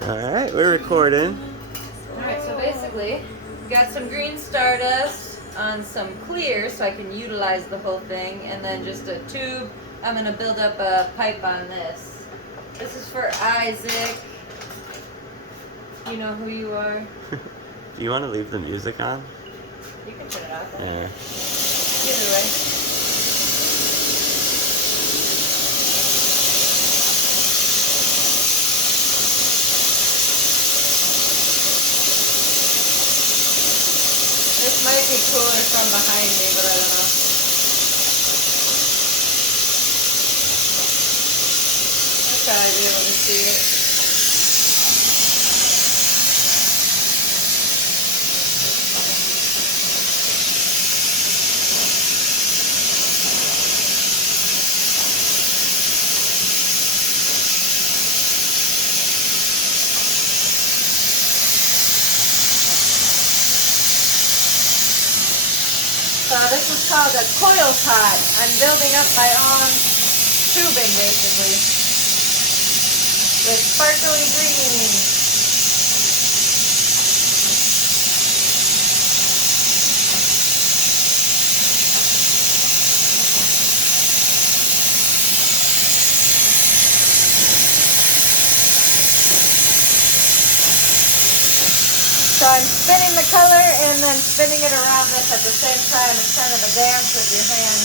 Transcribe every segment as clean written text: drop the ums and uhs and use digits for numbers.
Alright, we're recording. Alright, so basically, got some green Stardust on some clear so I can utilize the whole thing, and then just a tube. I'm going to build up a pipe on this. This is for Isaac. You know who you are. Do you want to leave the music on? You can turn it off. Yeah. Either way. This might be cooler from behind me, but I don't know. I'll probably be able to see it. So this is called a coil pot. I'm building up my own tubing basically with sparkly green. So I'm spinning the color and then spinning it around this at the same time. It's kind of a dance with your hand.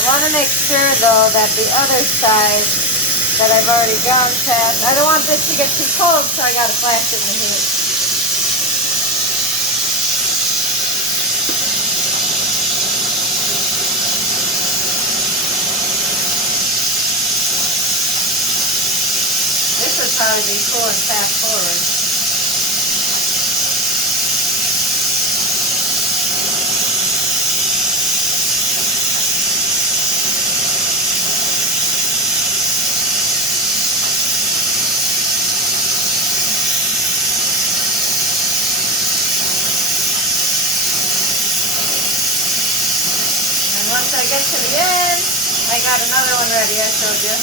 I want to make sure though that the other side that I've already gone past, I don't want this to get too cold, so I got to flash it in the heat. This would probably be cool and fast forward. And once I get to the end, I got another one ready, I showed you.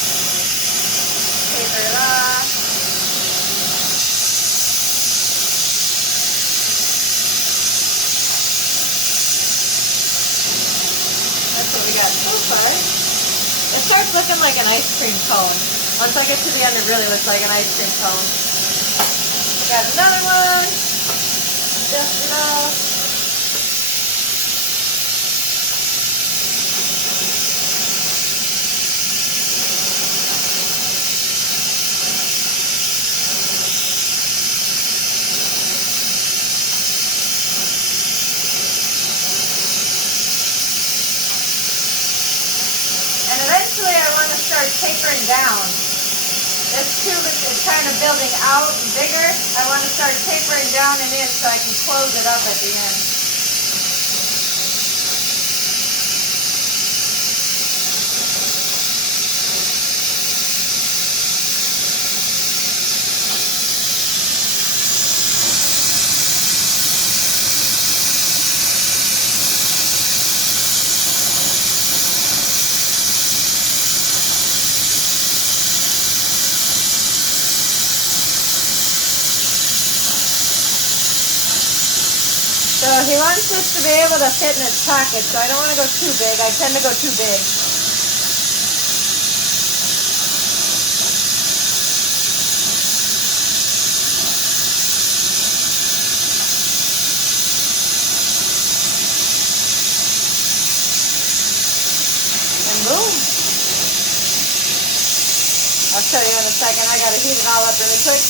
Taper it off. That's what we got so far. It starts looking like an ice cream cone. Once I get to the end, it really looks like an ice cream cone. Got another one. Dust it off. And eventually I want to start tapering down. This tube is kind of building out and bigger. I want to start tapering down and in so I can close it up at the end. So he wants this to be able to fit in his pocket, so I don't want to go too big. I tend to go too big. And boom. A show you in a second. I gotta heat it all up really quick.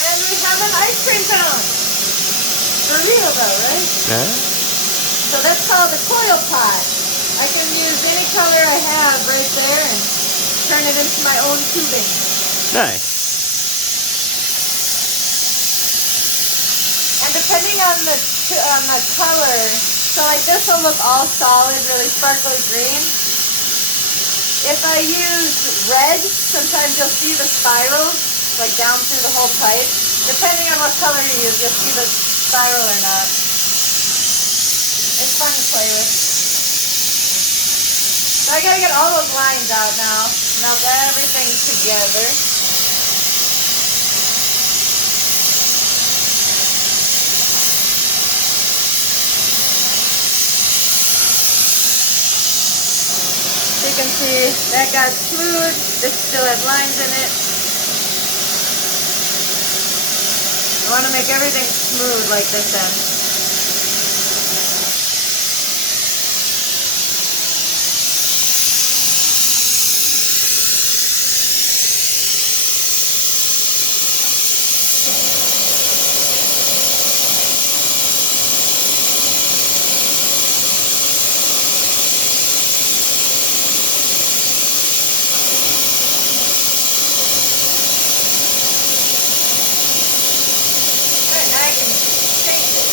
And we have an ice cream cone. For real though, right? Yeah. So that's called a coil pot. I can use any color I have right there and turn it into my own tubing. Nice. And depending on the color, so like this will look all solid, really sparkly green. If I use red, sometimes you'll see the spirals like down through the whole pipe. Depending on what color you use, you'll see the spiral or not. It's fun to play with. So I gotta get all those lines out now. Melt everything together. You can see that got smooth. This still has lines in it. I want to make everything smooth like this end. I can change it.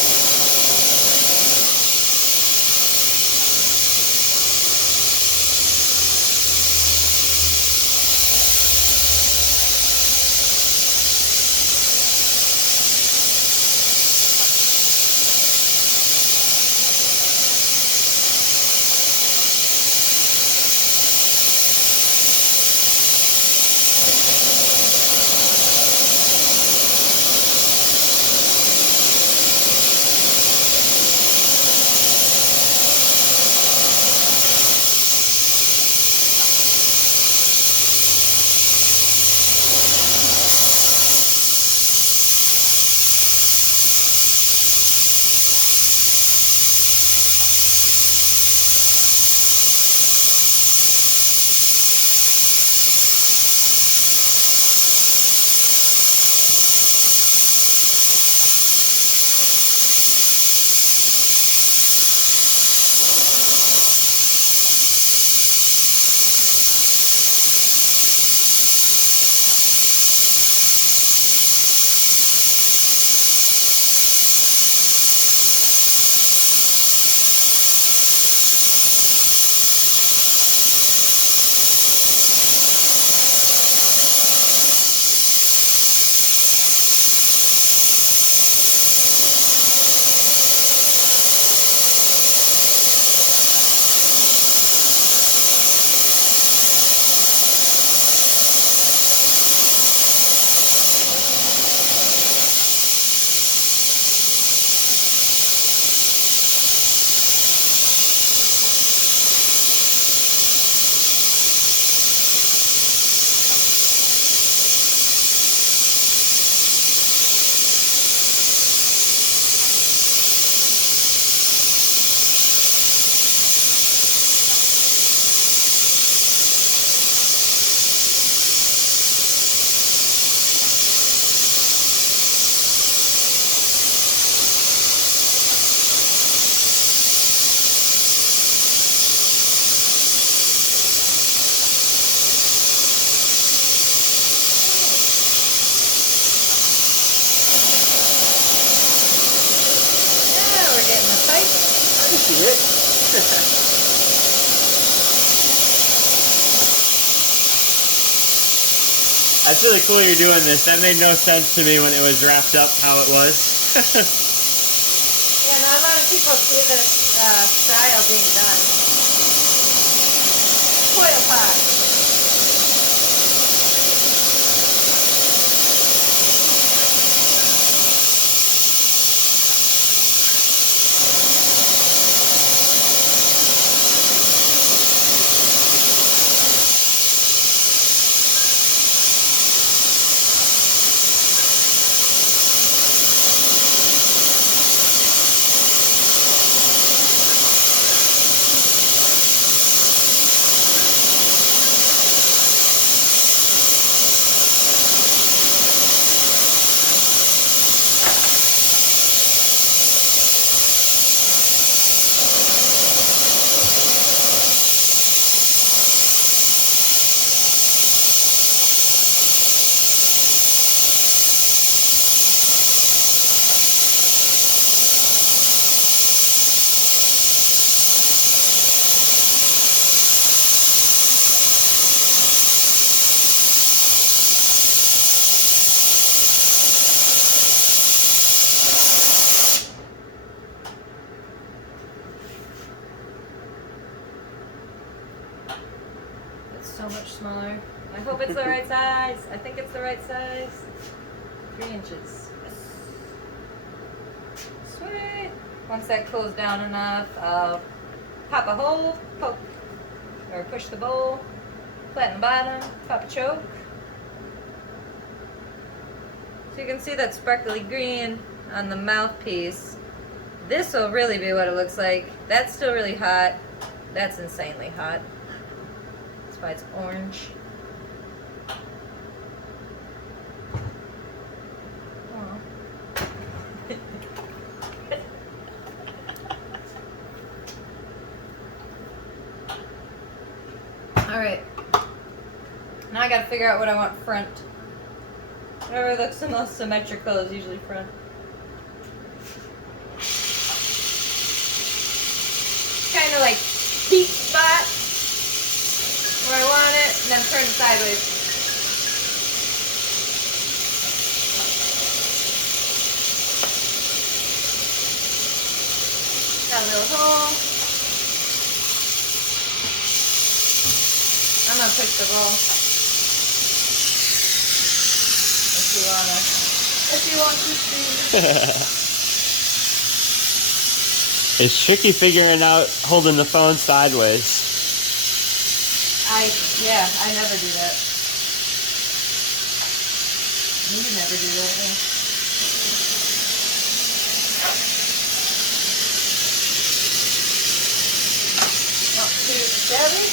see it. That's really cool you're doing this. That made no sense to me when it was wrapped up how it was. Yeah, not a lot of people see this style being done. Coil pot. smaller. I hope it's the right size. I think it's the right size. 3 inches. Sweet. Once that cools down enough, I'll pop a hole, poke, or push the bowl, flatten the bottom, pop a choke. So you can see that sparkly green on the mouthpiece. This will really be what it looks like. That's still really hot. That's insanely hot. That's why it's orange. Alright. Now I gotta figure out what I want front. Whatever looks the most symmetrical is usually front. Kind of like peak spot where I want it, and then turn it sideways. Got a little hole. I'm gonna push the bowl. If you want to see. It's tricky figuring out holding the phone sideways. I never do that. You never do that, yeah. Not too shabby.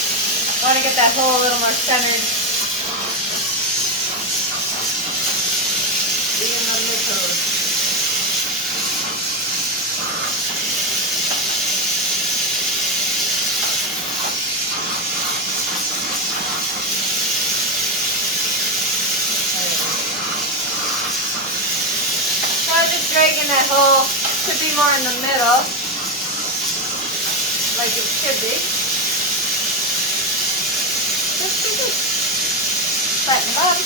I want to get that hole a little more centered. Be in the middle. So I'm just dragging that hole to be more in the middle, like it should be. Flatten the bottom.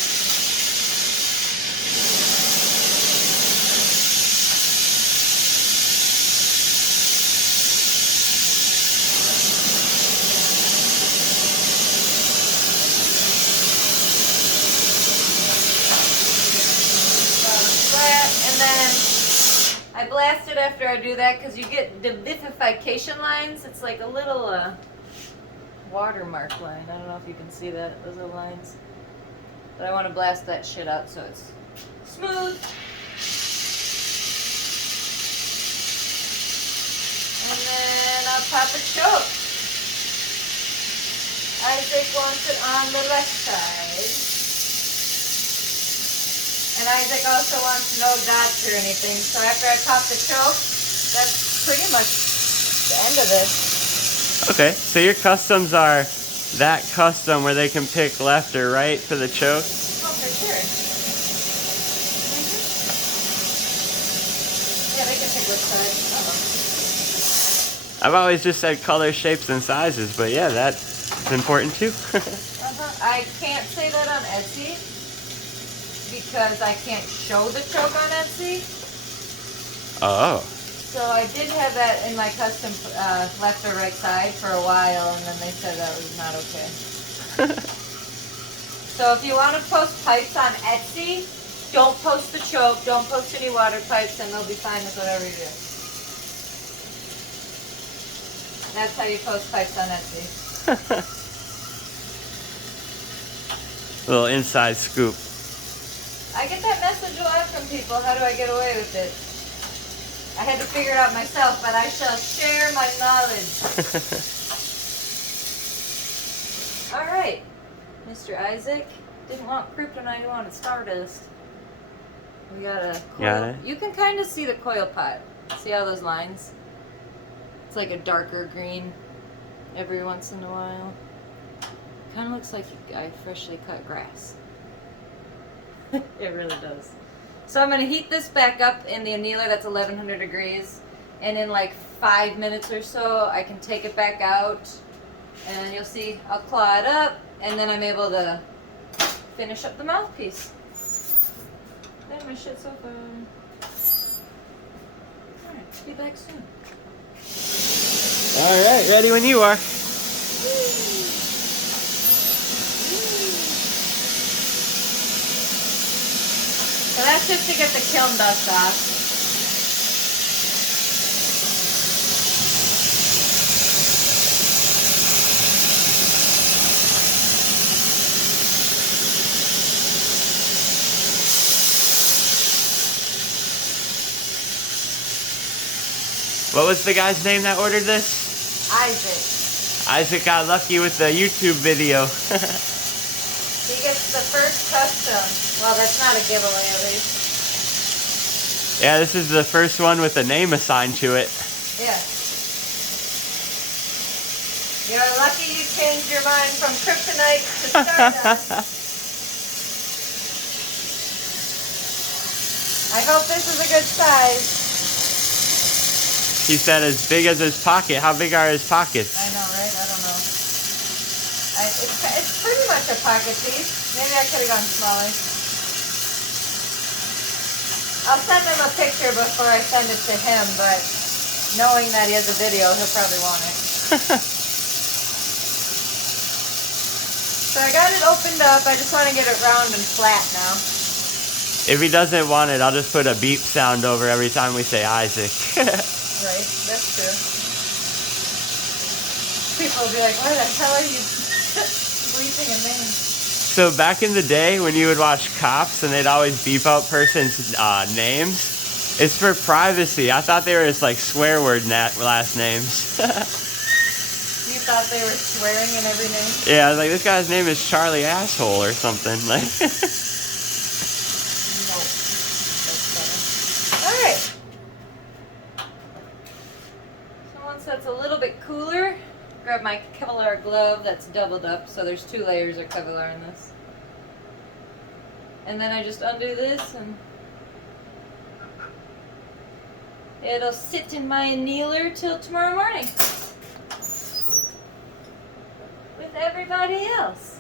Bottom flat, and then I blast it after I do that because you get the vivification lines. It's like a little watermark line. I don't know if you can see that. Those are lines. But I want to blast that shit out so it's smooth. And then I'll pop a choke. Isaac wants it on the left side. And Isaac also wants no dots or anything. So after I pop the choke, that's pretty much the end of this. Okay, so your customs are that custom where they can pick left or right for the choke? Oh, for sure. Yeah, they can pick which side. I've always just said color, shapes, and sizes, but yeah, that's important too. I can't say that on Etsy because I can't show the choke on Etsy. Oh. So I did have that in my custom left or right side for a while, and then they said that was not okay. So if you want to post pipes on Etsy, don't post the choke, don't post any water pipes, and they'll be fine with whatever you do. That's how you post pipes on Etsy. Little inside scoop. I get that message a lot from people. How do I get away with it? I had to figure it out myself, but I shall share my knowledge. All right, Mr. Isaac. Didn't want kryptonite, you wanted Stardust. We got a coil. Got it. You can kind of see the coil pot. See how those lines? It's like a darker green every once in a while. Kind of looks like I freshly cut grass. It really does. So I'm going to heat this back up in the annealer. That's 1100 degrees. And in like 5 minutes or so, I can take it back out. And you'll see I'll claw it up. And then I'm able to finish up the mouthpiece. There's my shit so far. Alright, be back soon. All right, ready when you are. So that's just to get the kiln dust off. What was the guy's name that ordered this? Isaac. Isaac got lucky with the YouTube video. He gets the first custom. Well, that's not a giveaway at least. Yeah, this is the first one with a name assigned to it. Yeah. You're lucky you changed your mind from kryptonite to Stardust. I hope this is a good size. He said as big as his pocket. How big are his pockets? I know, right? I don't know. It's pretty much a pocket piece. Maybe I could have gone smaller. I'll send him a picture before I send it to him, but knowing that he has a video, he'll probably want it. So I got it opened up. I just want to get it round and flat now. If he doesn't want it, I'll just put a beep sound over every time we say Isaac. Right, that's true. People will be like, why the hell are you bleeping a name? So back in the day when you would watch Cops and they'd always beep out person's names, it's for privacy. I thought they were just like swear word last names. You thought they were swearing in every name? Yeah, I was like, this guy's name is Charlie Asshole or something. Like. No. That's funny. Alright. So once that's a little bit cooler, grab my Kevlar glove that's doubled up, so there's 2 layers of Kevlar in this. And then I just undo this and it'll sit in my annealer till tomorrow morning with everybody else.